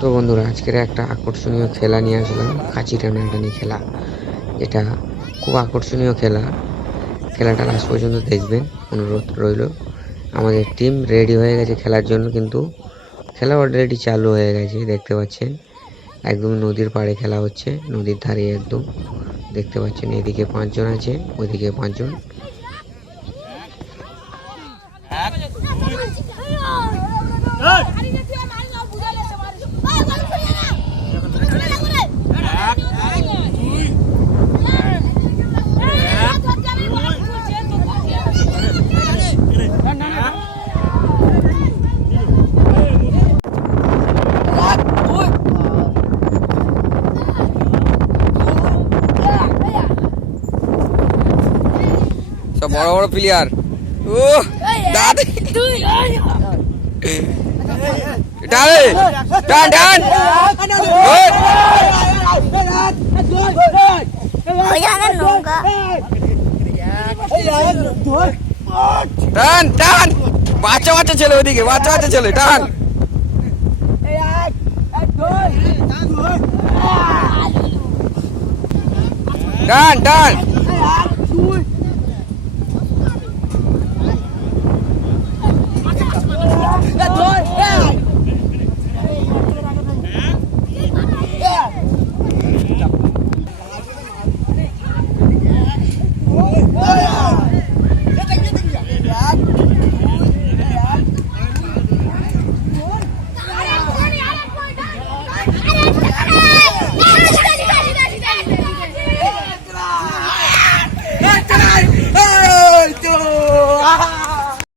তো বন্ধুরা, আজকের একটা আকর্ষণীয় খেলা নিয়ে আসলাম। কাঁচি টানাটানি খেলা। এটা খুব আকর্ষণীয় খেলা। খেলাটা লাস্ট পর্যন্ত দেখবেন, অনুরোধ রইল। আমাদের টিম রেডি হয়ে গেছে খেলার জন্য, কিন্তু খেলা অলরেডি চালু হয়ে গেছে, দেখতে পাচ্ছেন। একদম নদীর পাড়ে খেলা হচ্ছে, নদীর ধারে একদম। দেখতে পাচ্ছেন, এদিকে পাঁচজন আছে ওইদিকে পাঁচজন। বড় বড় প্লেয়ার ও দাদা টান টান। ওই, টান টান। বাচ্চা বাচ্চা ছেলে ওইদিকে বাচ্চা বাচ্চা ছেলে টান। টান টান।